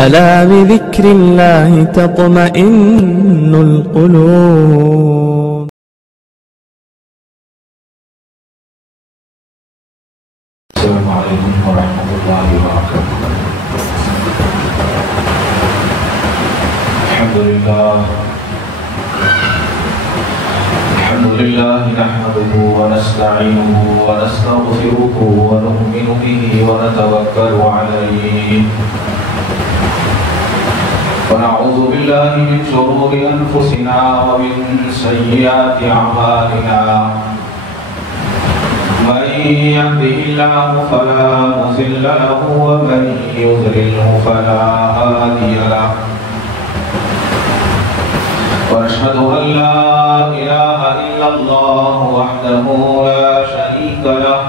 ألا بذكر الله تطمئن القلوب. السلام عليكم ورحمة الله وبركاته. الحمد لله نحمده ونستعينه ونستغفره ونؤمن به ونتوكل عليه ونعوذ بالله من شرور أنفسنا ومن سيئات أعمالنا. من يهده الله فلا مضل له ومن يضلله فلا هادي له. وأشهد أن لا إله إلا الله وحده لا شريك له.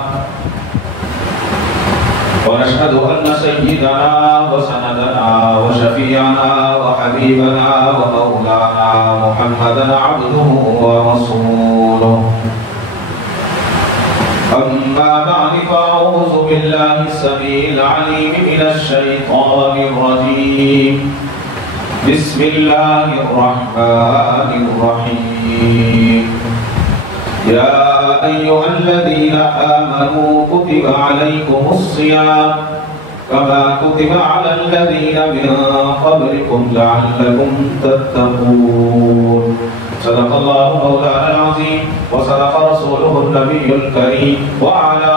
ونشهد أن سيدنا وسندنا وشفيعنا وحبيبنا ومولانا محمدا عبده ورسوله. أما بعد فأعوذ بالله السميع العليم من الشيطان الرجيم. بسم الله الرحمن الرحيم. يا أيها الذين آمنوا كتب عليكم الصيام كما كتب على الذين من قبلكم لعلكم تتقون. صدق الله مولانا العظيم وصدق رسوله النبي الكريم وعلى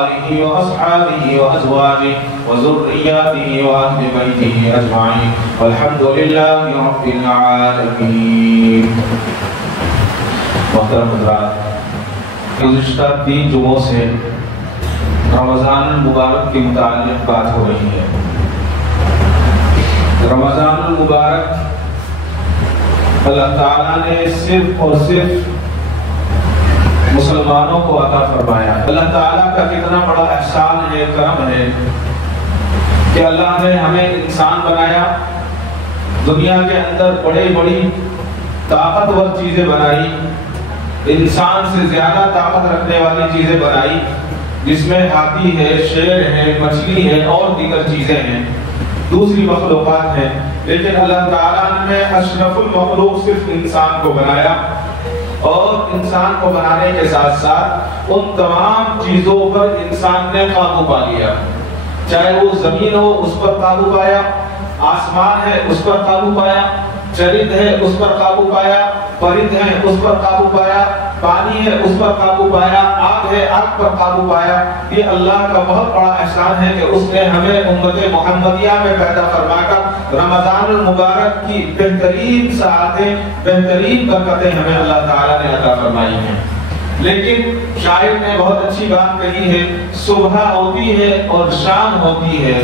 آله وأصحابه وأزواجه وذرياته وأهل بيته أجمعين والحمد لله رب العالمين. محترم حضرات، گزشتہ 3 جمعوں سے رمضان المبارک کے متعلق بات ہو رہی ہے. رمضان المبارک اللہ تعالیٰ نے صرف اور صرف مسلمانوں کو عطا فرمایا. اللہ تعالیٰ کا کتنا بڑا احسان ہے، کرم ہے کہ اللہ نے ہمیں انسان بنایا، دنیا کے اندر بڑی طاقتور چیزیں بنائی، انسان سے زیادہ طاقت رکھنے والی چیزیں بنائی، جس میں ہاتھی ہے، شیر ہے، مچھلی ہے اور دیگر چیزیں ہیں، دوسری مخلوقات ہیں. لیکن اللہ تعالیٰ نے اشرف المخلوق صرف انسان کو بنایا، اور انسان کو بنانے کے ساتھ ساتھ ان تمام چیزوں پر انسان نے قابو پا لیا. چاہے وہ زمین ہو اس پر قابو پایا، آسمان ہے اس پر قابو پایا، چرند ہے اس پر قابو پایا، پرند ہے اس پر قابو پایا، پانی ہے اس پر قابو پایا، آگ ہے آگ پر قابو پایا. یہ اللہ کا بہت بڑا احسان ہے کہ اس نے ہمیں امت محمدیہ میں پیدا فرما کر رمضان المبارک کی بہترین ساعتیں، بہترین برکتیں ہمیں اللہ تعالیٰ نے عطا فرمائی ہیں. لیکن شاعر نے بہت اچھی بات کہی ہے، صبح ہوتی ہے اور شام ہوتی ہے،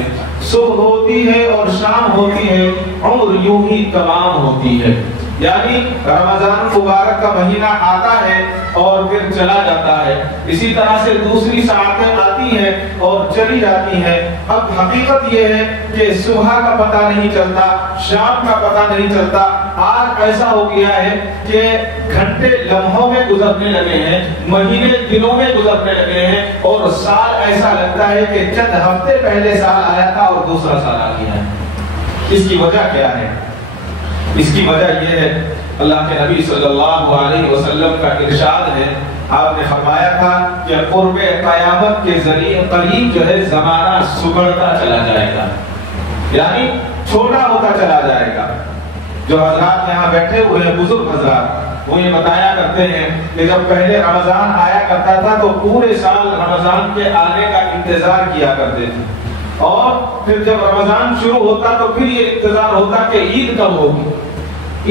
صبح ہوتی ہے اور شام ہوتی ہے، عمر یوں ہی تمام ہوتی ہے. یعنی رمضان مبارک کا مہینہ آتا ہے اور پھر چلا جاتا ہے، اسی طرح سے دوسری ساعتیں آتی ہیں اور چلی جاتی ہیں. اب حقیقت یہ ہے کہ صبح کا پتہ نہیں چلتا، شام کا پتہ نہیں چلتا. آج ایسا ہو گیا ہے کہ گھنٹے لمحوں میں گزرنے لگے ہیں، مہینے دنوں میں گزرنے لگے ہیں، اور سال ایسا لگتا ہے کہ چند ہفتے پہلے سال آیا تھا اور دوسرا سال آ گیا ہے. اس کی وجہ کیا ہے؟ اس کی وجہ یہ ہے، اللہ کے نبی صلی اللہ علیہ وسلم کا ارشاد ہے، آپ نے فرمایا تھا کہ قرب قیامت کے ذریعے قریب جو ہے زمانہ سکڑتا چلا جائے گا، یعنی چھوٹا ہوتا چلا جائے گا. جو حضرات یہاں بیٹھے ہوئے ہیں، بزرگ حضرات، وہ یہ بتایا کرتے ہیں کہ جب پہلے رمضان آیا کرتا تھا تو پورے سال رمضان کے آنے کا انتظار کیا کرتے تھے، اور پھر جب رمضان شروع ہوتا تو پھر یہ انتظار ہوتا کہ عید کب ہوگی،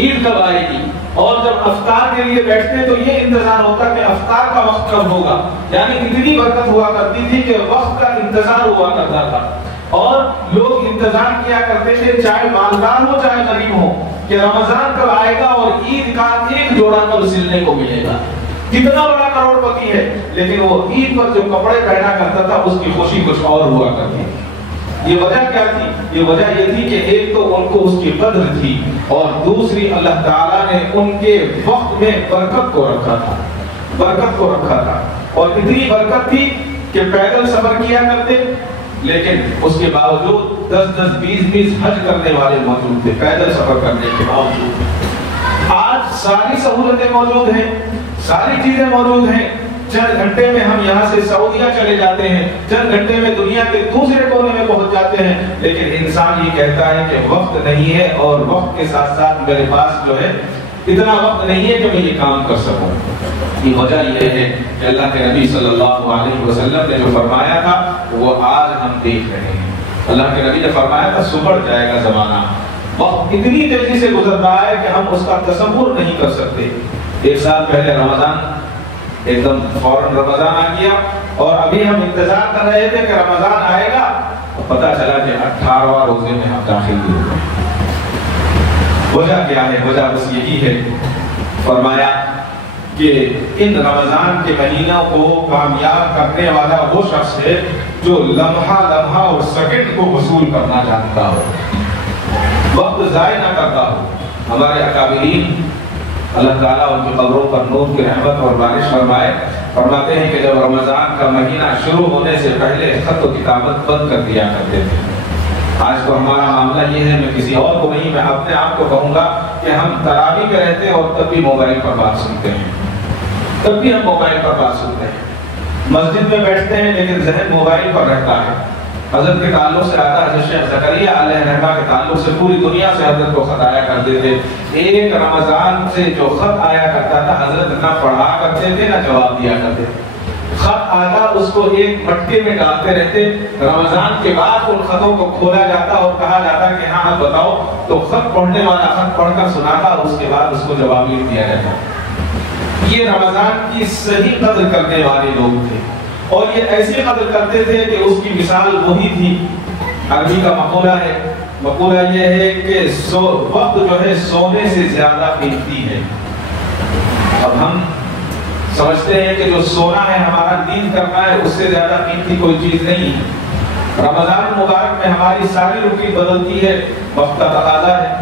عید کب آئے گی. اور جب افطار کے لیے بیٹھتے تو یہ انتظار ہوتا کہ افطار کا وقت کب ہوگا. یعنی اتنی برکت ہوا کرتی تھی کہ وقت کا انتظار ہوا کرتا تھا، اور لوگ انتظار کیا کرتے تھے، چاہے مالدار ہو چاہے غریب ہو، کہ رمضان کب آئے گا اور عید کا ایک جوڑا کب سلنے کو ملے گا. کتنا بڑا کروڑ پتی ہے، لیکن وہ عید پر جو کپڑے پہنا کرتا تھا اس کی خوشی کچھ اور ہوا کرتی تھی. یہ وجہ کیا تھی؟ یہ وجہ یہ تھی کہ ایک تو ان کو اس کی قدر تھی، اور دوسری اللہ تعالیٰ نے ان کے وقت میں برکت کو رکھا تھا، برکت کو رکھا تھا. اور اتنی برکت تھی کہ پیدل سفر کیا کرتے، لیکن اس کے باوجود 10-10 20-20 حج کرنے والے موجود تھے پیدل سفر کرنے کے باوجود۔ آج ساری سہولتیں موجود ہیں، ساری چیزیں موجود ہیں، چند گھنٹے میں ہم یہاں سے سعودیہ چلے جاتے ہیں، چند گھنٹے میں دنیا کے دوسرے کونے میں پہنچ جاتے ہیں، لیکن انسان یہ کہتا ہے کہ وقت نہیں ہے، اور وقت کے ساتھ ساتھ میرے پاس جو ہے اتنا وقت نہیں ہے کہ میں یہ کام کر سکوں۔ یہ وجہ یہ ہے کہ اللہ کے نبی صلی اللہ علیہ وسلم نے جو فرمایا تھا وہ آج ہم دیکھ رہے ہیں۔ اللہ کے نبی نے فرمایا تھا سبڑ جائے گا زمانہ، وقت اتنی تیزی سے گزر رہا ہے کہ ہم اس کا تصور نہیں کر سکتے۔ ایک سال پہلے رمضان ایک دم فوراً رمضان آ گیا، اور ابھی ہم انتظار کر رہے تھے کہ رمضان آئے گا، اور پتہ چلا کہ 18واں روزے میں ہم داخل ہوئے۔ وجہ کیا ہے؟ وجہ بس یہی ہے، فرمایا کہ ان رمضان کے مہینوں کو کامیاب کرنے والا وہ شخص ہے جو لمحہ لمحہ اور سیکنڈ کو وصول کرنا جانتا ہو، وقت ضائع نہ کرتا ہو۔ ہمارے اکابرین اللہ تعالیٰ ان کی قبروں پر نور کی رحمت اور بارش فرمائے، فرماتے ہیں کہ جب رمضان کا مہینہ شروع ہونے سے پہلے خط و کتابت بند کر دیا کرتے تھے۔ آج تو ہمارا معاملہ یہ ہے، میں کسی اور کو نہیں، میں اپنے آپ کو کہوں گا کہ ہم تراویح میں رہتے ہیں اور تب بھی موبائل پر بات سنتے ہیں، تب بھی ہم موبائل پر بات سنتے ہیں، مسجد میں بیٹھتے ہیں لیکن ذہن موبائل پر رہتا ہے۔ حضرت کے تعلق سے آتا ہے، حضرت شیخ زکریا علیہ الرحمہ کے تعلق سے پوری دنیا سے حضرت کو خط آیا کرتے تھے۔ ایک رمضان سے جو خط آیا کرتا تھا حضرت نہ پڑھا کرتے تھے نہ جواب دیا کرتے تھے۔ خط آتا اس کو ایک مٹکے میں ڈالتے رہتے، رمضان کے بعد ان خطوں کو کھولا جاتا اور کہا جاتا کہ ہاں آپ بتاؤ، تو خط پڑھنے والا خط پڑھ کر سناتا اور اس کے بعد اس کو جواب لکھ دیا جاتا۔ یہ رمضان کی صحیح قدر کرنے والے لوگ تھے، اور یہ ایسی قدر کرتے تھے کہ اس کی مثال وہی تھی۔ عربی کا مقولہ ہے، مقولہ یہ ہے کہ وقت جو ہے سونے سے زیادہ قیمتی ہے۔ اب ہم سمجھتے ہیں کہ جو سونا ہے ہمارا نیند کرنا ہے، اس سے زیادہ قیمتی کوئی چیز نہیں ہے۔ رمضان مبارک میں ہماری ساری روٹین بدلتی ہے، وقت کا تقاضا ہے،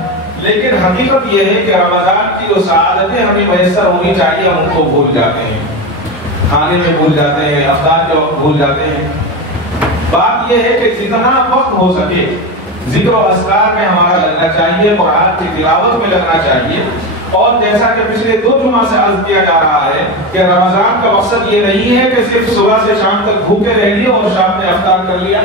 لیکن حقیقت یہ ہے کہ رمضان کی جو سعادتیں ہمیں میسر ہونی چاہیے ہم ان کو بھول جاتے ہیں، کھانے میں بھول جاتے ہیں، افطار کے وقت بھول جاتے ہیں۔ بات یہ ہے کہ جتنا وقت ہو سکے ذکر و اذکار میں ہمارا لگنا چاہیے، قرآن کی تلاوت میں لگنا چاہیے، اور جیسا کہ پچھلے 2 جمعہ سے عرض کیا جا رہا ہے کہ رمضان کا مقصد یہ نہیں ہے کہ صرف صبح سے شام تک بھوکے رہ لیے اور شام میں افطار کر لیا۔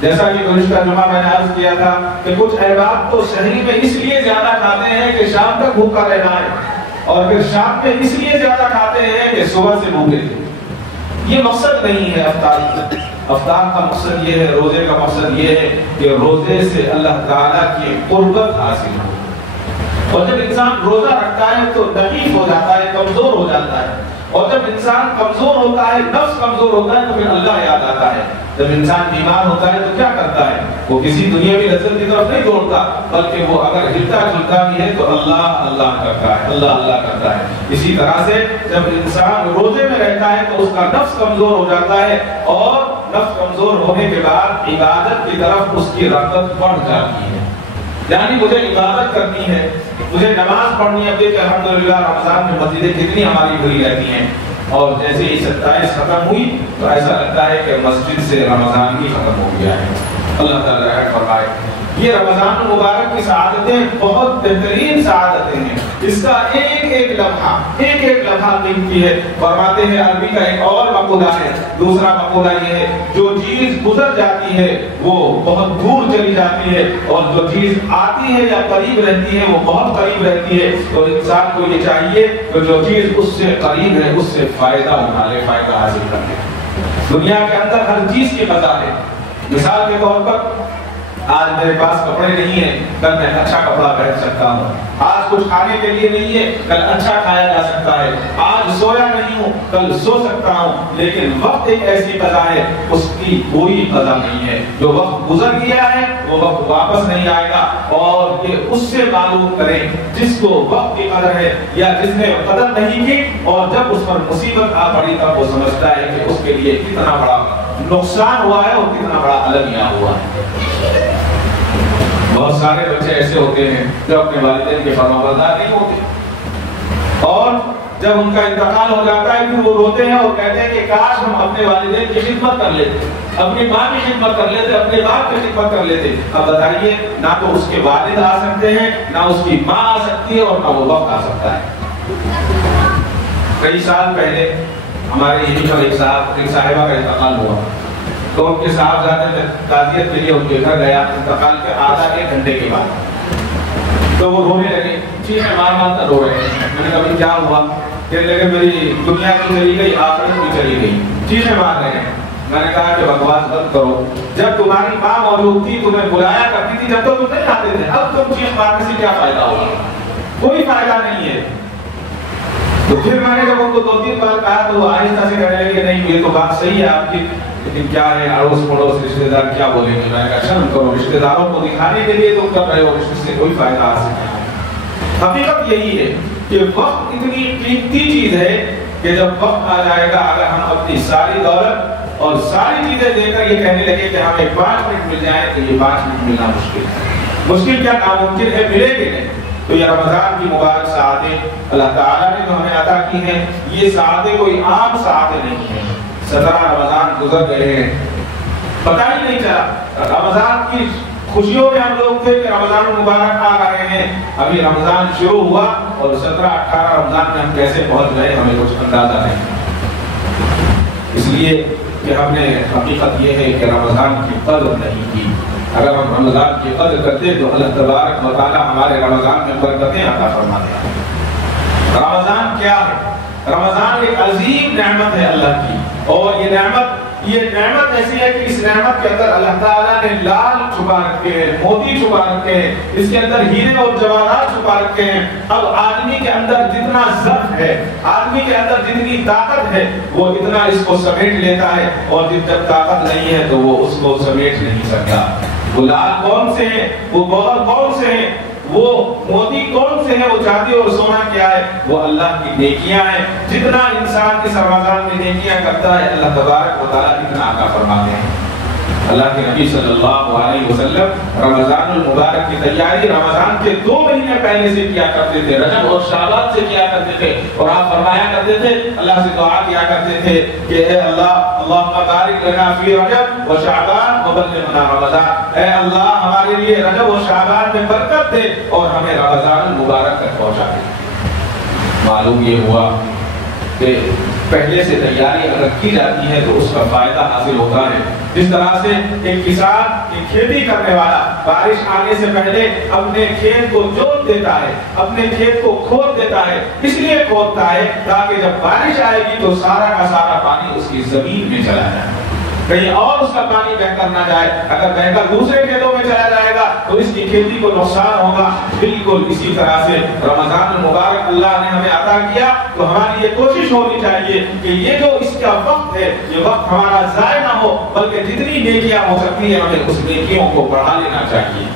جیسا کہ گزشتہ جمعہ میں نے عرض کیا تھا کہ کچھ احباب تو شہری میں اس لیے زیادہ کھاتے ہیں کہ شام تک بھوکا رہنا ہے، اور پھر شام میں اس لیے زیادہ کھاتے ہیں کہ صبح سے بھوکے تھے۔ یہ مقصد نہیں ہے افطار کا۔ افطار کا مقصد یہ ہے، روزے کا مقصد یہ ہے کہ روزے سے اللہ تعالیٰ کی قربت حاصل ہو، اور جب انسان روزہ رکھتا ہے تو ضعیف ہو جاتا ہے، کمزور ہو جاتا ہے، اور جب انسان کمزور ہوتا ہے، نفس کمزور ہوتا ہے، تو پھر اللہ یاد آتا ہے۔ جب انسان بیمار ہوتا ہے تو کیا کرتا ہے؟ وہ کسی دنیاوی لذت کی طرف نہیں دوڑتا، بلکہ وہ اگر ہلتا جلتا بھی ہے تو اللہ اللہ کرتا ہے، اللہ اللہ کرتا ہے۔ اسی طرح سے جب انسان روزے میں رہتا ہے تو اس کا نفس کمزور ہو جاتا ہے، اور نفس کمزور ہونے کے بعد عبادت کی طرف اس کی رغبت بڑھ جاتی ہے۔ یعنی مجھے عبادت کرنی ہے، مجھے نماز پڑھنی ہے۔ کہ الحمدللہ رمضان میں مسجدیں کتنی ہماری بھری رہتی ہیں، اور جیسے ہی 27 ختم ہوئی تو ایسا لگتا ہے کہ مسجد سے رمضان ہی ختم ہو گیا ہے۔ اللہ تعالیٰ رحم فرمائے۔ یہ رمضان مبارک کی سعادتیں بہت بہترین سعادتیں ہیں، اس کا ایک ایک لمحہ قیمتی ہے۔ فرماتے ہیں عربی کا ایک اور مقولہ ہے، دوسرا مقولہ یہ ہے، جو چیز گزر جاتی ہے وہ بہت دور چلی جاتی ہے، اور جو چیز آتی ہے یا قریب رہتی ہے وہ بہت قریب رہتی ہے۔ تو انسان کو یہ چاہیے کہ جو چیز اس سے قریب ہے اس سے فائدہ اٹھا لے، فائدہ حاصل کر لے۔ دنیا کے اندر ہر چیز کی مزہ ہے۔ مثال کے طور پر آج میرے پاس کپڑے نہیں ہیں، کل میں اچھا کپڑا پہن سکتا ہوں۔ آج کچھ کھانے کے لیے نہیں ہے، کل اچھا کھایا جا سکتا ہے۔ آج سویا نہیں ہوں، کل سو سکتا ہوں۔ لیکن وقت ایک ایسی قضا ہے، اس کی کوئی قضا نہیں ہے۔ جو وقت گزر گیا ہے وہ وقت واپس نہیں آئے گا، اور یہ اس سے معلوم کریں جس کو وقت کی قدر ہے، یا جس نے قدر نہیں کی اور جب اس پر مصیبت آ پڑی تب وہ سمجھتا ہے کہ اس کے لیے کتنا بڑا نقصان ہوا ہے اور کتنا بڑا المیہ ہوا ہے۔ بہت سارے بچے ایسے ہوتے ہیں جو اپنے والدین کے فرمانبردار نہیں ہوتے، اور جب ان کا انتقال ہو جاتا ہے وہ روتے ہیں اور کہتے ہیں کہ کاش ہم اپنے والدین کی خدمت کر لیتے، اپنی ماں کی خدمت کر لیتے، اپنے باپ کی خدمت کر لیتے۔ اب بتائیے، نہ تو اس کے والد آ سکتے ہیں، نہ اس کی ماں آ سکتی ہے، اور نہ وہ وقت آ سکتا ہے۔ کئی سال پہلے ہمارے یہیں پر ایک صاحبہ کا انتقال ہوا، تو ان کے صاحبزادے نے تعزیت کے لیے ان کے گھر گیا، انتقال کے آدھا ایک گھنٹے کے بعد تو وہ رونے لگے، چیخیں مار مار کر رو رہے ہیں۔ میں نے کہا کیا ہوا؟ کہنے لگے میری دنیا بھی چلی گئی، آخرت بھی چلی گئی، چیخیں مار رہے ہیں۔ میں نے کہا کہ بکواس بند کرو، جب تمہاری ماں موجود تھی تمہیں بلایا کرتی تھی، جب تو تم نہیں آتے تھے، اب تم چیخ مارنے سے کیا فائدہ ہوگا؟ کوئی فائدہ نہیں ہے۔ تو پھر میں نے جب ان کو 2-3 بار کہا تو وہ آہستہ سے کہنے لگے نہیں یہ تو بات صحیح ہے آپ کی، لیکن کیا ہے اڑوس پڑوس رشتے دار کیا بولیں گے؟ میں نے کہا شرم کرو، رشتے داروں کو دکھانے کے لیے تم کر رہے ہو، رشتے سے کوئی فائدہ حاصل نہیں۔ حقیقت یہی ہے کہ وقت اتنی قیمتی چیز ہے کہ جب وقت آ جائے گا، اگر ہم اپنی ساری دولت اور ساری چیزیں دے کر یہ کہنے لگے کہ ہمیں 5 منٹ مل جائیں تو یہ 5 منٹ ملنا مشکل ہے۔ مشکل کیا ناممکن ہے، ملے گی نہیں۔ تو یہ رمضان کی مبارک ساعتیں اللہ تعالیٰ نے جو ہمیں عطا کی ہیں، یہ ساعتیں کوئی عام ساعتیں نہیں ہیں۔ 17 رمضان گزر گئے ہیں، پتہ ہی نہیں چلا۔ رمضان کی خوشیوں میں ہم لوگ تھے کہ رمضان المبارک آ رہے ہیں، ابھی رمضان شروع ہوا اور 17-18 رمضان میں ہم کیسے پہنچ گئے ہمیں کچھ اندازہ نہیں۔ اس لیے کہ ہم نے حقیقت یہ ہے کہ رمضان کی قدر نہیں کی۔ اگر ہم رمضان کی قدر کرتے تو اللہ تبارک و تعالی ہمارے رمضان میں برکتیں عطا فرماتے ہیں۔ رمضان کیا ہے؟ رمضان ایک عظیم نعمت ہے اللہ کی، اور یہ نعمت ایسی ہے کہ اس نعمت کے اندر اللہ تعالیٰ نے لال چھپا رکھے ہیں، موتی چھپا رکھے ہیں، اس کے اندر ہیرے اور جواہرات چھپا رکھے ہیں۔ اب آدمی کے اندر جتنا ضعف ہے، آدمی کے اندر جتنی طاقت ہے، وہ اتنا اس کو سمیٹ لیتا ہے، اور جب طاقت نہیں ہے تو وہ اس کو سمیٹ نہیں سکتا۔ وہ لال کون سے ہیں، وہ گوہر کون سے ہیں، وہ موتی کون سے ہیں، وہ چاندی اور سونا کیا ہے؟ وہ اللہ کی نیکیاں ہیں۔ جتنا انسان اس رمضان میں نیکیاں کرتا ہے، اللہ تبارک و تعالیٰ اتنا عطا فرماتے ہیں۔ اللہ کے نبی صلی اللہ علیہ وسلم رمضان المبارک کی تیاری رمضان کے 2 مہینے پہلے سے کیا کرتے تھے، رجب اور شعبان سے کیا کرتے تھے، اور آپ فرمایا کرتے تھے، اللہ سے دعا کیا کرتے تھے کہ اے اللہ، اللہم بارک لنا فی رجب و شعبان وبلغنا رمضان، اے اللہ ہمارے لیے رجب و شعبان میں برکت دے اور ہمیں رمضان المبارک تک پہنچا دے۔ معلوم یہ ہوا کہ پہلے سے تیاری اگر کی جاتی ہے تو اس کا فائدہ حاصل ہوتا ہے۔ جس طرح سے ایک کسان، ایک کھیتی کرنے والا بارش آنے سے پہلے اپنے کھیت کو جوت دیتا ہے، اپنے کھیت کو کھود دیتا ہے، اس لیے کھودتا ہے تاکہ جب بارش آئے گی تو سارا کا سارا پانی اس کی زمین میں چلا جائے، کہیں اور اس کا پانی بہ کر نہ جائے۔ اگر بہ کر دوسرے کھیتوں میں چلا جائے گا تو اس کی کھیتی کو نقصان ہوگا۔ بالکل اسی طرح سے رمضان المبارک اللہ نے ہمیں عطا کیا تو ہماری یہ کوشش ہونی چاہیے کہ یہ جو اس کا وقت ہے، یہ وقت ہمارا ضائع نہ ہو، بلکہ جتنی نیکیاں ہو سکتی ہیں ہمیں اس نیکیوں کو بڑھا لینا چاہیے۔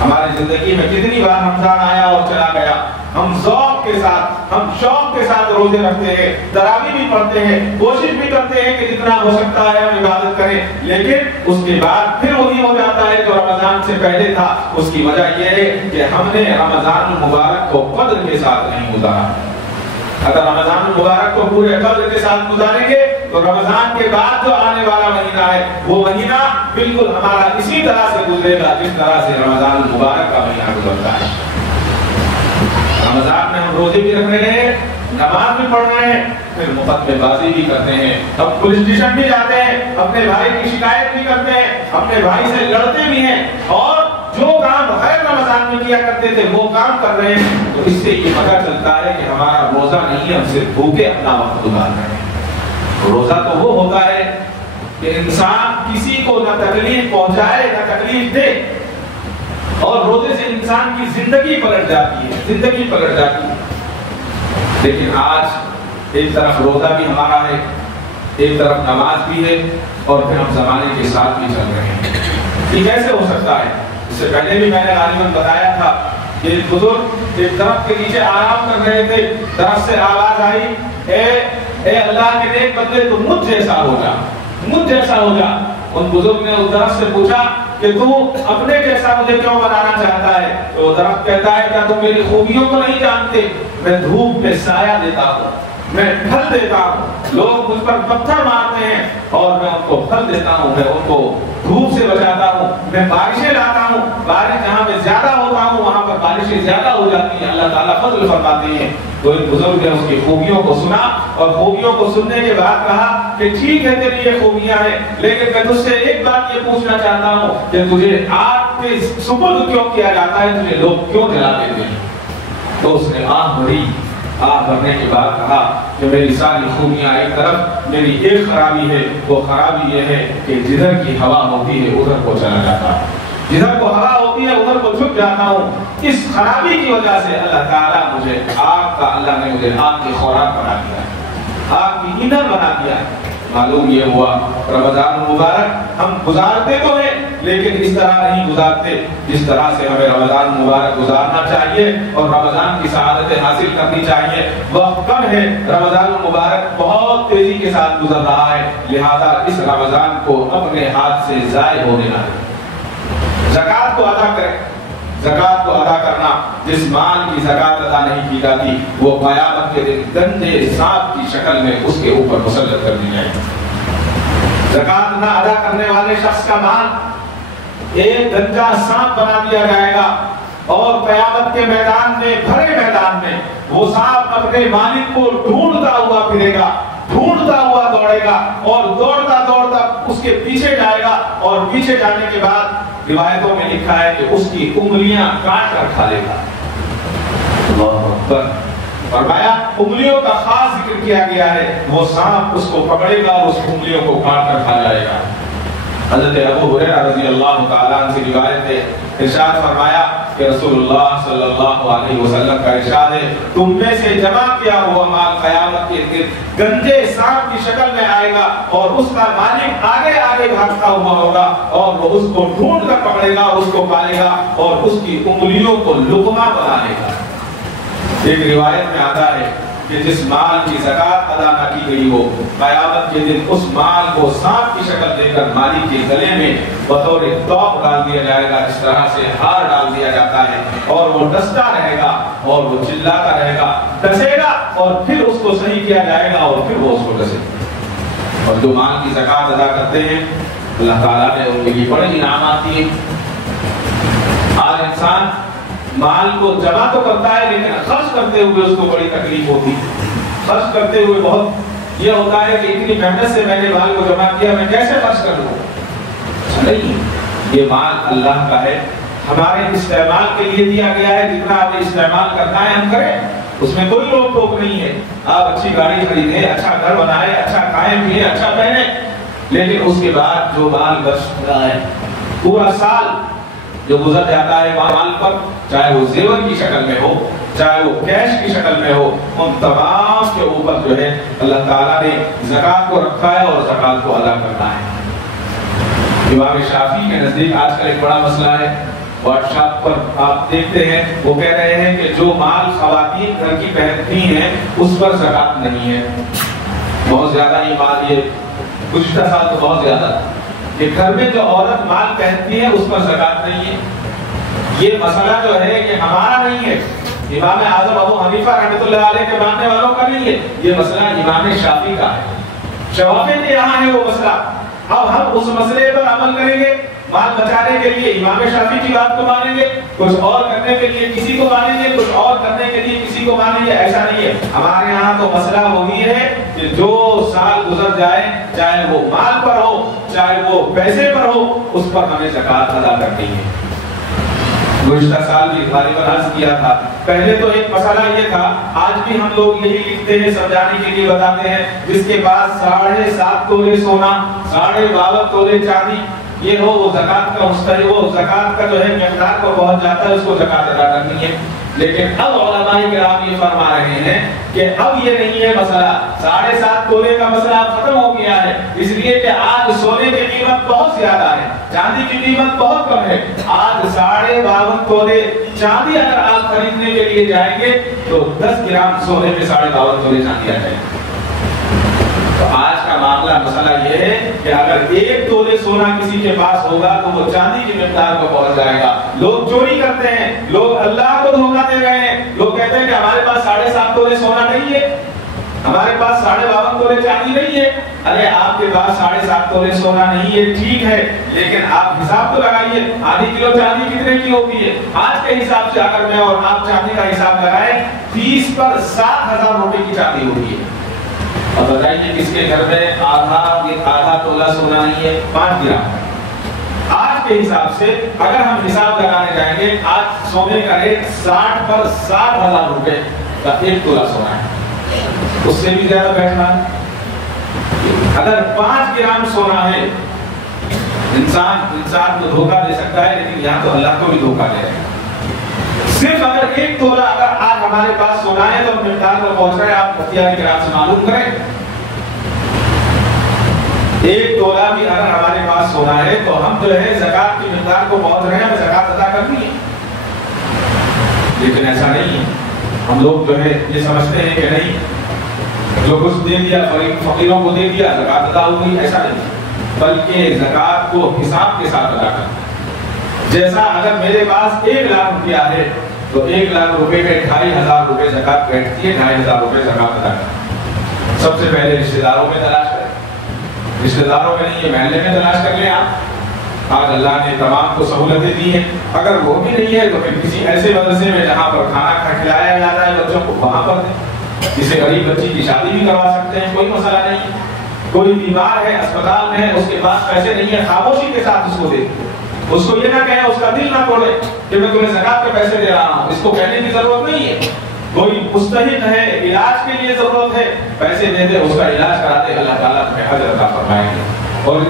ہماری زندگی میں کتنی بار رمضان آیا اور چلا گیا، ہم ذوق کے ساتھ، ہم شوق کے ساتھ روزے رکھتے ہیں، تراویح بھی پڑھتے ہیں، کوشش بھی کرتے ہیں کہ جتنا ہو سکتا ہے ہم عبادت کریں، لیکن اس کے بعد پھر وہی ہو جاتا ہے جو رمضان سے پہلے تھا۔ اس کی وجہ یہ ہے کہ ہم نے رمضان المبارک کو قدر کے ساتھ نہیں گزارا۔ اگر رمضان المبارک کو پورے قدر کے ساتھ گزاریں گے تو رمضان کے بعد جو آنے والا مہینہ ہے وہ مہینہ بالکل ہمارا اسی طرح سے گزرے گا جس طرح سے رمضان المبارک کا مہینہ گزرتا ہے۔ رمضان میں ہم روزے بھی رکھ رہے ہیں، نماز بھی پڑھ رہے ہیں، پھر مقدمے بازی بھی کرتے ہیں، اب پولیس اسٹیشن بھی جاتے ہیں، اپنے بھائی کی شکایت بھی کرتے ہیں، اپنے بھائی سے لڑتے بھی ہیں، اور جو کام غیر رمضان میں کیا کرتے تھے وہ کام کر رہے ہیں۔ تو اس سے یہ پتہ چلتا ہے کہ ہمارا روزہ نہیں ہے، ہم صرف بھوکے اپنا وقت گزار رہے ہیں۔ روزہ تو وہ ہوتا ہے کہ انسان کسی کو نہ تکلیف پہنچائے نہ تکلیف دے، اور روزے سے انسان کی زندگی پلٹ جاتی ہے، زندگی پلٹ جاتی ہے۔ لیکن آج ایک طرف روزہ بھی ہمارا ہے، ایک طرف نماز بھی ہے، اور پھر ہم زمانے کے ساتھ بھی چل رہے ہیں۔ یہ کیسے ہو سکتا ہے؟ اس سے پہلے بھی میں نے غالباً بتایا تھا کہ ایک بزرگ ایک درخت کے نیچے آرام کر رہے تھے، درخت سے آواز آئی، اے اللہ کے نیک بندے تو مجھ جیسا ہو جا، مجھ جیسا ہو جا۔ ان بزرگ نے اس درخت سے پوچھا کہ تو اپنے جیسا مجھے کیوں بنانا چاہتا ہے؟ تو درخت کہتا ہے کیا تم میری خوبیوں کو نہیں جانتے؟ میں دھوپ میں سایہ دیتا ہوں، میں پھل دیتا ہوں، لوگ مجھ پر پتھر مارتے ہیں اور میں ان کو پھل دیتا ہوں، میں ان کو دھوپ سے بچاتا ہوں، میں بارشیں لاتا ہوں، بارش جہاں میں زیادہ ہوتا ہوں وہاں پر بارشیں زیادہ ہو جاتی ہیں، اللہ تعالیٰ فضل فرماتے ہیں۔ تو ایک بزرگ نے اس کی خوبیوں کو سنا اور خوبیوں کو سننے کے بعد کہا کہ ٹھیک ہے تیری یہ خوبیاں ہیں، لیکن میں تجھ سے ایک بات یہ پوچھنا چاہتا ہوں کہ تجھے آگ کے سپرد کیوں کیا جاتا ہے، تجھے لوگ کیوں جلا دیتے ہیں؟ تو اس نے آہ بھری، آہ بھرنے کے بعد کہا کہ میری ساری خوبیاں ایک طرف، میری ایک خرابی ہے، وہ خرابی یہ ہے کہ جدھر کی ہوا ہوتی ہے ادھر کو چلا جاتا ہے، جدھر کو ہوا ہوتی ہے ادھر کو جھک جاتا ہوں۔ اس خرابی کی وجہ سے اللہ تعالیٰ مجھے آگ کا، اللہ نے مجھے آگ کی خوراک بنا دیا، آگ کی ایندھن بنا دیا۔ معلوم یہ ہوا رمضان مبارک ہم گزارتے تو ہیں لیکن اس طرح نہیں گزارتے جس طرح سے ہمیں رمضان مبارک گزارنا چاہیے اور رمضان کی سعادتیں حاصل کرنی چاہیے۔ وقت کم ہے، رمضان مبارک بہت تیزی کے ساتھ گزر رہا ہے، لہذا اس رمضان کو اپنے ہاتھ سے ضائع ہونے نہ دیں۔ زکوٰۃ کو ادا کریں۔ زکوٰۃ کو ادا کرنا، جس مال کی زکوٰۃ ادا نہیں کی جاتی وہ قیامت کے دن گندے سانپ کی شکل میں اس کے اوپر مسلط کر دی جائے گی۔ زکوٰۃ نہ ادا کرنے والے شخص کا مال ایک گندا سانپ بنا دیا جائے گا اور قیامت کے میدان میں، بھرے میدان میں وہ سانپ اپنے مالک کو ڈھونڈتا ہوا پھرے گا، ڈھونڈتا ہوا دوڑے گا اور دوڑتا دوڑتا اس کے پیچھے جائے گا اور پیچھے جانے کے بعد روایتوں میں لکھا ہے کہ اس کی انگلیاں کاٹ کر کھا لے گا۔ اللہ اکبر۔ فرمایا انگلیوں کا خاص ذکر کیا گیا ہے، وہ سانپ اس کو پکڑے گا اور اس انگلیوں کو کاٹ کر کھا جائے گا۔ حضرت ابو ہریرہ رضی اللہ تعالیٰ عنہ سے روایت ہے، ارشاد فرمایا کہ رسول اللہ صلی اللہ علیہ وسلم کا ارشاد ہے، تم میں سے جمع کیا ہوا مال قیامت کے دن گندے سانپ کی شکل میں آئے گا اور اس کا مالک آگے آگے بھاگتا ہوا ہوگا اور وہ اس کو ڈھونڈ کر پکڑے گا، اس کو پالے گا اور اس کی انگلیوں کو لقمہ بنا لے گا۔ ایک روایت میں آتا ہے کہ جس مال کی زکوٰۃ ادا نہ کی گئی ہو، قیامت کے دن اس مال کو سانپ کی شکل دے کر مالک کے گلے میں بطور توق ڈال دیا جائے گا، اس طرح سے ہار ڈال دیا جاتا ہے اور وہ ڈستا رہے گا اور وہ چلاتا رہے گا، ڈسے گا اور پھر اس کو صحیح کیا جائے گا اور پھر وہ اس کو ڈسے گا۔ اور جو مال کی زکوٰۃ ادا کرتے ہیں اللہ تعالیٰ نے ان کے لیے بڑے انعامات دیے۔ آج انسان مال کو جمع تو کرتا ہے لیکن خرچ کرتے ہوئے اس کو بڑی تکلیف ہوتی ہے۔ خرچ کرتے ہوئے بہت یہ ہوتا ہے کہ اتنی محنت سے میں نے مال کو جمع کیا، میں کیسے خرچ کر لوں؟ نہیں، یہ مال اللہ کا ہے، ہمارے استعمال کے لیے دیا گیا ہے، جتنا آپ استعمال کرنا ہے ہم کریں، اس میں کوئی روک ٹوک نہیں ہے۔ آپ اچھی گاڑی خریدیں، اچھا گھر بنائیں، اچھا کھائیں پیئیں، اچھا پہنیں، لیکن اس کے بعد جو مال بچ رہا ہے پورا سال جو گزر جاتا ہے مال پر، چاہے وہ زیور کی شکل میں ہو، چاہے وہ کیش کی شکل میں ہو، ان تمام کے اوپر جو ہے اللہ تعالیٰ نے زکوٰۃ کو رکھا ہے اور زکوٰۃ کو ادا کرنا ہے۔ امام شافعی کے نزدیک آج کل ایک بڑا مسئلہ ہے، واٹس ایپ پر آپ دیکھتے ہیں وہ کہہ رہے ہیں کہ جو مال خواتین گھر کی پہنتی ہیں اس پر زکوٰۃ نہیں ہے۔ بہت زیادہ یہ مال، یہ گزشتہ سال تو بہت زیادہ تھا کہ گھر میں جو عورت مال پہنتی ہے اس پر زکوٰۃ نہیں ہے۔ یہ مسئلہ جو ہے یہ ہمارا نہیں ہے، امام اعظم ابو حنیفہ رحمۃ اللہ علیہ کے ماننے والوں کا نہیں ہے، یہ مسئلہ امام شافعی کا ہے۔ شوافی کے یہاں ہے وہ مسئلہ۔ اب ہم اس مسئلے پر عمل کریں گے، مال بچانے کے لیے امام شافعی کی بات کو مانیں گے، کچھ اور کرنے کے لیے کسی کو مانیں گے، کچھ اور کرنے کے لیے کسی کو مانیں گے، ایسا نہیں ہے۔ ہمارے یہاں تو مسئلہ وہی ہے کہ جو سال گزر جائے، چاہے وہ مال پر ہو چاہے وہ پیسے پر ہو، اس پر ہمیں زکوٰۃ ادا کرنی ہے۔ گزشتہ سال بھی غالباً عرض کیا تھا، پہلے تو ایک مسئلہ یہ تھا، آج بھی ہم لوگ یہی لکھتے ہیں، سمجھانے کے لیے بتاتے ہیں، جس کے پاس 7.5 تولے سونا، 52 تولے چاندی یہ ہو، وہ زکوٰۃ کا مستحق، وہ زکوٰۃ کا جو ہے مقدار کو پہنچ جاتا ہے، اس کو زکوٰۃ ادا کرنی ہے۔ لیکن اب علماء کرام یہ فرما رہے ہیں کہ اب یہ نہیں ہے مسئلہ، 7.5 تولے کا مسئلہ ختم ہو گیا ہے، اس لیے کہ آج سونے کی قیمت بہت زیادہ ہے، چاندی کی قیمت بہت کم ہے۔ آج 52 تولے چاندی اگر آپ خریدنے کے لیے جائیں گے تو 10 گرام سونے میں 52 تولے چاندی آ جائے گی۔ تو آج کا معاملہ مسئلہ یہ ہے کہ اگر 1 تولے سونا کسی کے پاس ہوگا تو وہ چاندی کی مقدار کو پہنچ جائے گا. لوگ چوری کرتے ہیں, لوگ اللہ کو دھوکہ دے رہے ہیں. لوگ کہتے ہیں کہ ہمارے پاس 7.5 تولے سونا نہیں ہے, ہمارے پاس 52.5 تولے چاندی نہیں ہے. ارے آپ کے پاس 7.5 تولے سونا نہیں ہے ٹھیک ہے, لیکن آپ حساب تو لگائیے آدھی کلو چاندی کتنے کی ہوتی ہے. آج کے حساب سے اگر میں اور آپ چاندی کا حساب لگائیں 30 پر 7,000 روپے کی چاندی ہوتی ہے. اور بتائیے کس کے گھر میں آدھا تولا سونا نہیں ہے, 5 گرام. آج کے حساب سے اگر ہم حساب لگانے جائیں گے, آج سونے کا ریٹ 60 پر 7,000 روپے کا 1 تولا سونا ہے, اس سے بھی زیادہ بیٹھنا ہے. اگر 5 گرام سونا ہے, انسان کو دھوکہ دے سکتا ہے, لیکن یہاں تو اللہ کو بھی دھوکہ دے رہے ہیں. صرف اگر 1 تولا اگر آج ہمارے پاس سونا ہے تو مقدار پر پہنچ رہے ہیں. آپ مفتیان کرام سے معلوم کریں 1 تولا بھی اگر ہمارے پاس سونا ہے تو ہم جو ہے زکات کی مقدار کو پہنچ رہے ہیں, ہمیں زکات ادا کرنی ہے. لیکن ایسا نہیں ہے. ہم لوگ جو ہے یہ سمجھتے ہیں کہ نہیں جو کچھ دے دیا فقیروں کو دے دیا زکات ادا ہو گئی, ایسا نہیں, بلکہ زکات کو حساب کے ساتھ ادا کرنا. جیسا اگر میرے پاس 1 لاکھ روپیہ ہے تو 1 لاکھ روپے میں 2,500 روپے زکات بیٹھتی ہے. 2,500 روپے زکات ادا کرنا. سب سے پہلے رشتہ داروں میں تلاش کریں, رشتہ داروں میں نہیں یہ محلے میں تلاش کر لیں. آپ آج اللہ نے تمام کو سہولتیں دی ہیں. اگر وہ بھی نہیں ہے تو پھر کسی ایسے مدرسے میں جہاں پر کھانا کھلایا جاتا ہے بچوں کو, وہاں پر دیں. کسی غریب بچی کی شادی بھی کروا سکتے ہیں, کوئی مسئلہ نہیں. کوئی بیمار ہے اسپتال میں ہے, اس کے پاس پیسے نہیں ہے, خاموشی کے ساتھ اس کو دے. اس کو یہ نہ کہیں, اس کا دل نہ توڑے کہ میں تمہیں زکات کے پیسے دے رہا ہوں. اس کو کہنے کی ضرورت نہیں ہے. کوئی مستحق ہے, علاج کے لیے ضرورت ہے, پیسے دے دے, اس کا علاج کرا دے, اللہ تعالیٰ تمہیں اجر عطا فرمائیں گے. اور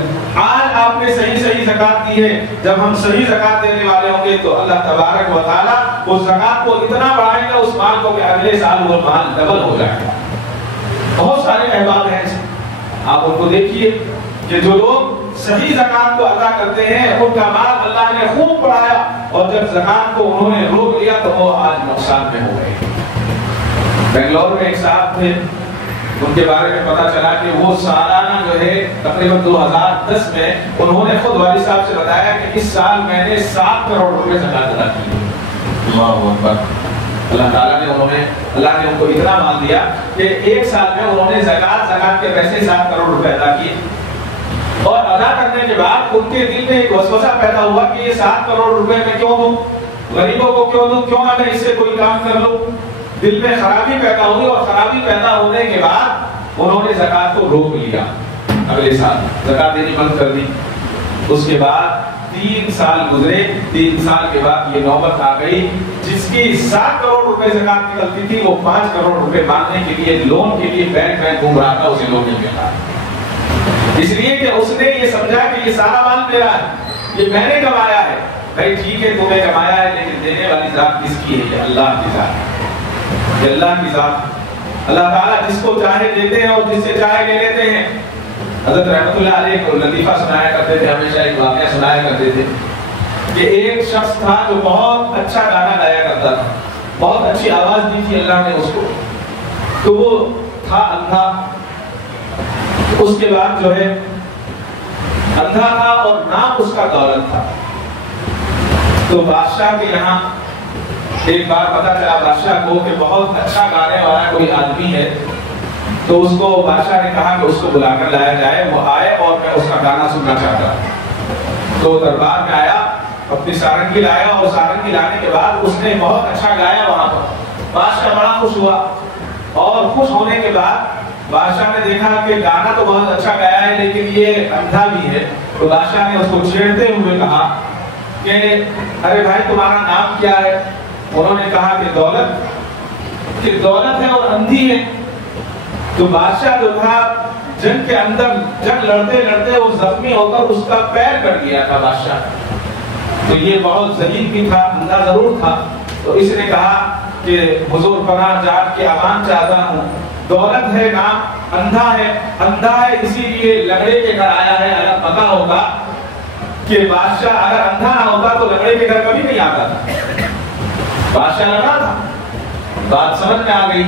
آج آپ نے صحیح زکات دی ہے. جب ہم صحیح زکات دینے والے ہوں گے تو اللہ تبارک و تعالیٰ اس زکات کو اتنا بڑھائے گا اس مال کو کہ اگلے سال وہ مال ڈبل ہو جائے گا. بہت سارے احباب ہیں, آپ ان کو دیکھیے کہ جو لوگ صحیح زکات کو ادا کرتے ہیں ان کا مال اللہ نے خوب بڑھایا, اور جب زکات کو انہوں نے روک لیا تو وہ آج نقصان میں ہو گئے. بنگلور میں ایک صاحب تھے, ان کے بارے میں پتا چلا کہ وہ سالانہ جو ہے تقریباً 2010 میں انہوں نے خود والد صاحب سے بتایا کہ اس سال میں نے 7 کروڑ روپے زکات ادا کی. اللہ اکبر. اللہ تعالیٰ نے اللہ نے ان کو اتنا مال دیا کہ 1 سال میں انہوں نے زکات کے پیسے 7 کروڑ روپے ادا کیے. اور ادا کرنے کے بعد ان کے دل میں ایک وسوسہ پیدا ہوا کہ یہ 7 کروڑ روپے میں کیوں دوں, غریبوں کو کیوں دوں, کیوں نہ میں اس سے کوئی کام کر لوں. دل میں خرابی پیدا ہوئی, اور خرابی پیدا ہونے کے بعد انہوں نے زکات کو روک لیا. اگلے سال زکات دینی بند کر دی. اس کے بعد 3 سال گزرے. 3 سال کے بعد یہ نوبت آ گئی جس کی 7 کروڑ روپے زکات نکلتی تھی, وہ 5 کروڑ روپے مانگنے کے لیے لون کے لیے بینک گھوم رہا تھا, اسے لون نہیں ملا. اس لیے کہ اس نے یہ سمجھا کہ یہ سارا مال میرا ہے, یہ میں نے کمایا ہے. بھائی ٹھیک ہے تم نے کمایا ہے, لیکن دینے والی ذات کس کی ہے؟ یہ اللہ کی ذات ہے, یہ اللہ کی ذات. اللہ تعالیٰ جس کو چاہے دیتے ہیں اور جس سے چاہے لے لیتے ہیں. حضرت رحمت اللہ علیہ کو لطیفہ سنایا کرتے تھے, ہمیشہ ایک واقعہ سنایا کرتے تھے کہ ایک شخص تھا جو بہت اچھا گانا گایا کرتا تھا, بہت اچھی آواز دی تھی اللہ نے اس کو. تو وہ تھا اندھا. اس کے بعد جو ہے اندھا تھا اور نام اس کا دولت تھا. تو بادشاہ کے یہاں ایک بار پتا چلا بادشاہ کو کہ بہت اچھا گانے والا کوئی آدمی ہے. تو اس کو بادشاہ نے کہا کہ اس کو بلا کر لایا جائے. وہ آئے اور میں اس کا گانا سننا چاہتا ہوں. تو دربار میں آیا, اپنی سارنگی لایا, اور سارنگی لانے کے بعد اس نے بہت اچھا گایا وہاں پر. بادشاہ بڑا خوش ہوا, اور خوش ہونے کے بعد بادشاہ نے دیکھا کہ گانا تو بہت اچھا گایا ہے لیکن یہ اندھا بھی ہے. تو بادشاہ نے اس کو چھیڑتے ہوئے کہا کہ ارے بھائی تمہارا نام کیا ہے؟ انہوں نے کہا کہ دولت. کہ دولت ہے اور اندھی ہے. تو بادشاہ جو تھا جنگ کے اندر جنگ لڑتے لڑتے وہ زخمی ہو کر اس کا پیر کٹ گیا تھا بادشاہ. تو یہ بہت ذلیل بھی تھا, اندھا ضرور تھا. تو اس نے کہا کہ حضور پناہ جات کے امان چاہتا ہوں, دولت ہے نام, اندھا ہے اسی لیے لنگڑے کے گھر آیا ہے. اگر پتا ہوگا کہ بادشاہ اگر اندھا نہ ہوتا تو لنگڑے کے گھر کبھی نہیں آتا تھا. بادشاہ لگا تھا, بات سمجھ میں آ گئی.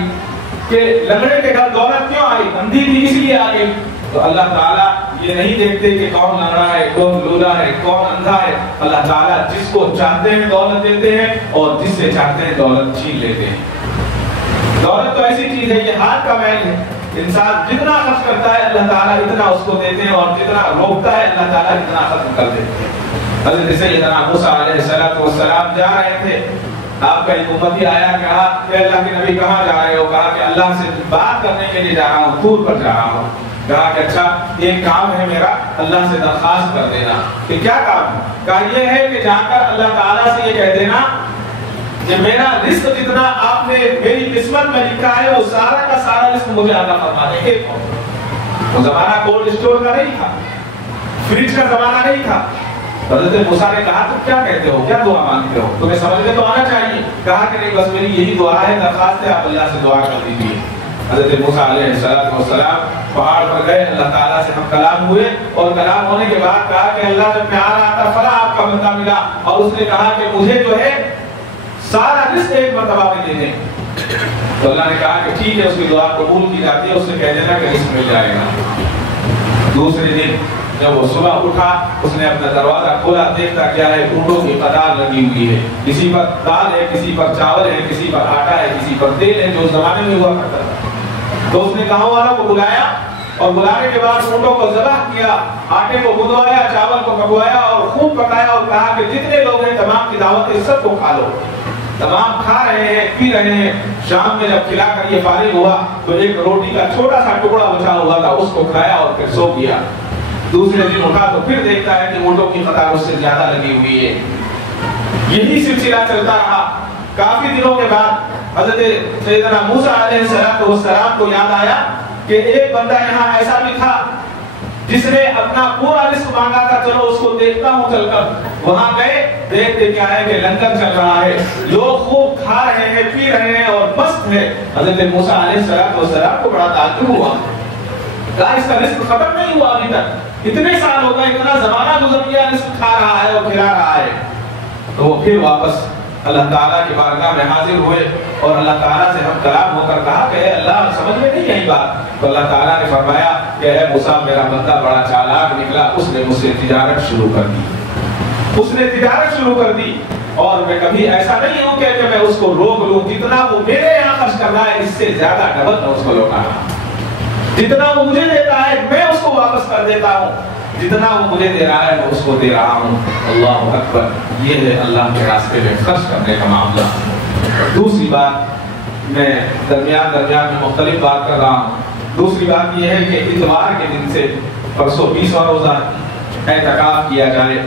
کہ لنگڑے کے گھر دولت کیوں آئی؟ اندھی تھی اس لیے آ گئی۔ تو اللہ تعالیٰ یہ نہیں دیکھتے کہ کون لنگڑا ہے، کون لولا ہے، کون اندھا ہے۔ اللہ تعالیٰ جس کو چاہتے ہیں دولت دیتے ہیں اور جس سے چاہتے ہیں دولت چھین لیتے ہیں۔ دولت تو ایسی چیز ہے، یہ ہاتھ کا میل ہے، انسان جتنا خرچ کرتا ہے اللہ تعالیٰ اتنا اس کو دیتے ہیں، اور جتنا روکتا ہے اللہ تعالیٰ اتنا ختم کر دیتے ہیں۔ حضرت سیدنا موسیٰ علیہ السلام جا رہے تھے، آپ کا ایک امتی آیا، کہا کہ اللہ کے نبی کہاں جا رہے ہو؟ کہا کہ اللہ سے بات کرنے کے لیے جا رہا ہوں، طور پر جا رہا ہوں۔ کہا کہ اچھا ایک کام ہے میرا، اللہ سے درخواست کر دینا۔ کہ کیا کام ہے؟ کہا یہ ہے کہ جا کر اللہ تعالیٰ سے یہ کہہ دینا کہ میرا رزق جتنا آپ نے میری قسمت میں لکھا ہے وہ سارا کا سارا رزق مجھے عطا فرما دیں۔ وہ زمانہ کولڈ اسٹور کا نہیں تھا، فریج کا زمانہ نہیں تھا۔ حضرت موسیٰ نے کہا تم کیا کہتے ہو، کیا دعا مانگتے ہو؟ تمہیں سمجھنے تو آنا چاہیے۔ کہا کہ نہیں، بس میری یہی دعا ہے، درخواست ہے، آپ اللہ سے دعا کر دیجیے۔ حضرت موسیٰ علیہ السلام پہاڑ پر گئے، اللہ تعالیٰ سے ہم کلام ہوئے، اور کلام ہونے کے بعد کہا کہ اللہ جب میں آ رہا تھا فلاں آپ کا بندہ ملا، اور اس نے کہا کہ مجھے جو ہے سارا رزق ایک مرتبہ میں دے دیں۔ تو اللہ نے کہا کہ ٹھیک ہے، اس کی دعا قبول کی جاتی ہے، اس سے کہہ دینا کہ رزق مل جائے گا۔ دوسرے دن جب وہ صبح اٹھا، اس نے اپنا دروازہ کھولا، دیکھتا کیا ہے، اونٹوں کی قطار لگی ہوئی ہے، کسی پر دال ہے، کسی پر چاول ہے، کسی پر آٹا ہے، کسی پر تیل ہے، جو اس زمانے میں ہوا کرتا تھا۔ تو اس نے گاؤں والوں کو بلایا، اور بلانے کے بعد اونٹوں کو ذبح کیا، آٹے کو گندوایا، چاول کو پکوایا اور خوب پکایا، اور کہا کہ جتنے لوگ ہیں تمام کی دعوت ہے، سب کو کھا لو۔ تمام کھا رہے ہیں، پی رہے ہیں۔ شام میں جب کھلا کر یہ فارغ ہوا تو ایک روٹی کا چھوٹا سا ٹکڑا بچا ہوا تھا، اس کو کھایا اور پھر سو گیا۔ دوسرے دن اٹھا تو پھر دیکھتا ہے کہ اونٹوں کی قطار اس سے زیادہ لگی ہوئی ہے۔ یہی سلسلہ چلتا رہا۔ کافی دنوں کے بعد حضرت سیدنا موسیٰ علیہ السلام کو یاد آیا کہ ایک بندہ یہاں ایسا بھی تھا جس نے اپنا پورا رزق مانگا تھا، چلو اس کو دیکھتا ہوں چل کر۔ وہاں گئے، دیکھتے کیا ہے کہ لنگر چل رہا ہے، لوگ خوب کھا رہے ہیں، پی رہے ہیں اور مست ہے۔ حضرت موسیٰ علیہ السلام کو بڑا تعجب ہوا، کہا اس کا رزق ختم نہیں ہوا ابھی تک، اتنے سال ہو گئے، اتنا زمانہ گزر گیا، رزق کھا رہا ہے اور کھلا رہا ہے۔ تو وہ پھر واپس اللہ تعالیٰ کی بارگاہ میں حاضر ہوئے، اور اللہ تعالیٰ سے ہم کلام ہو کر کہا کہ اے اللہ سمجھ میں نہیں آئی بات۔ تو اللہ تعالیٰ نے فرمایا کہ اے موسیٰ میرا بندہ بڑا چالاک نکلا، اس نے مجھ سے تجارت شروع کر دی، اس نے تجارت شروع کر دی، اور میں کبھی ایسا نہیں ہوں کہ میں اس کو روک لوں، جتنا وہ میرے یہاں خرچ کر رہا ہے اس سے زیادہ ڈبل میں اس کو لوٹا رہا ہوں، جتنا وہ مجھے دیتا ہے میں اس کو واپس کر دیتا ہوں، جتنا وہ مجھے دے رہا ہے میں اس کو دے رہا ہوں۔ اللہ اکبر، یہ ہے اللہ کے راستے میں خرچ کرنے کا معاملہ۔ دوسری بات، میں درمیان میں مختلف بات کر رہا ہوں۔ دوسری بات یہ ہے کہ اتوار کے دن سے پرسوں 20واں روزہ اعتکاف کیا جائے۔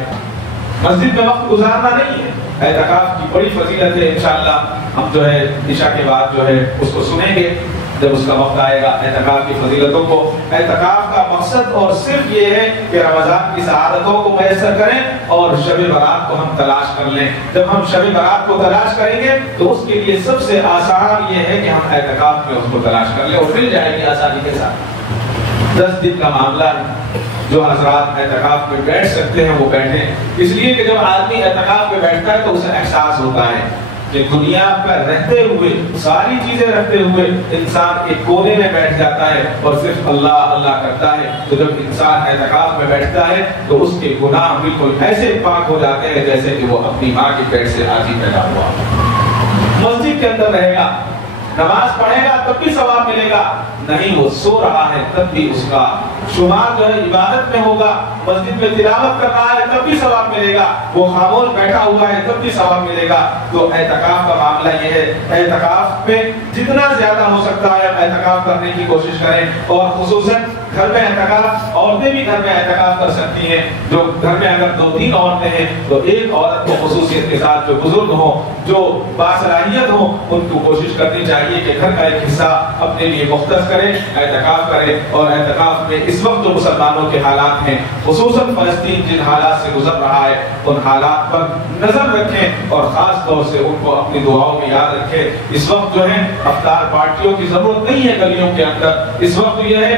مسجد میں وقت گزارنا نہیں ہے، اعتکاف کی بڑی فضیلت ہے۔ انشاءاللہ ہم جو ہے عشاء کے بعد جو ہے اس کو سنیں گے جب اس کا وقت آئے گا، اعتکاف کی فضیلتوں کو۔ اعتکاف کا مقصد اور صرف یہ ہے کہ رمضان کی سعادتوں کو میسر کریں اور شب برات کو ہم تلاش کر لیں۔ جب ہم شب برات کو تلاش کریں گے تو اس کے لیے سب سے آسان یہ ہے کہ ہم اعتکاف میں اس کو تلاش کر لیں، اور مل جائے گی آسانی کے ساتھ۔ 10 دن کا معاملہ ہے، جو حضرات اعتکاف میں بیٹھ سکتے ہیں وہ بیٹھیں، اس لیے کہ جب آدمی اعتکاف میں بیٹھتا ہے تو اسے احساس ہوتا ہے کہ دنیا پر رہتے ہوئے ساری چیزیں رکھتے ہوئے انسان ایک کونے میں بیٹھ جاتا ہے اور صرف اللہ اللہ کرتا ہے۔ تو جب انسان اعتکاف میں بیٹھتا ہے تو اس کے گناہ بالکل ایسے پاک ہو جاتے ہیں جیسے کہ وہ اپنی ماں کے پیٹ سے آج ہی پیدا ہوا۔ مسجد کے اندر رہے گا، نماز پڑھے گا تب بھی ثواب ملے گا، نہیں وہ سو رہا ہے تب بھی اس کا شمار جو ہے عبادت میں ہوگا، مسجد میں تلاوت کر رہا ہے تب بھی ثواب ملے گا، وہ خاموش بیٹھا ہوا ہے تب بھی ثواب ملے گا۔ تو اعتکاف کا معاملہ یہ ہے، اعتکاف میں جتنا زیادہ ہو سکتا ہے اعتکاف کرنے کی کوشش کریں، اور خصوصاً گھر میں اعتکاف، عورتیں بھی گھر میں اعتکاف کر سکتی ہیں۔ جو گھر میں اگر 2-3 عورتیں ہیں تو ایک عورت کو خصوصیت کے ساتھ، جو بزرگ ہوں، جو باصلاحیت ہوں، ان کو کوشش کرنی چاہیے کہ گھر کا ایک حصہ اپنے لیے مختص کریں، اعتکاف کریں۔ اور اعتکاف میں اس وقت جو مسلمانوں کے حالات ہیں، خصوصاً فلسطین جن حالات سے گزر رہا ہے، ان حالات پر نظر رکھیں اور خاص طور سے ان کو اپنی دعاؤں میں یاد رکھیں۔ اس وقت جو ہے افطار پارٹیوں کی ضرورت نہیں ہے گلیوں کے اندر، اس وقت یہ ہے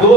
2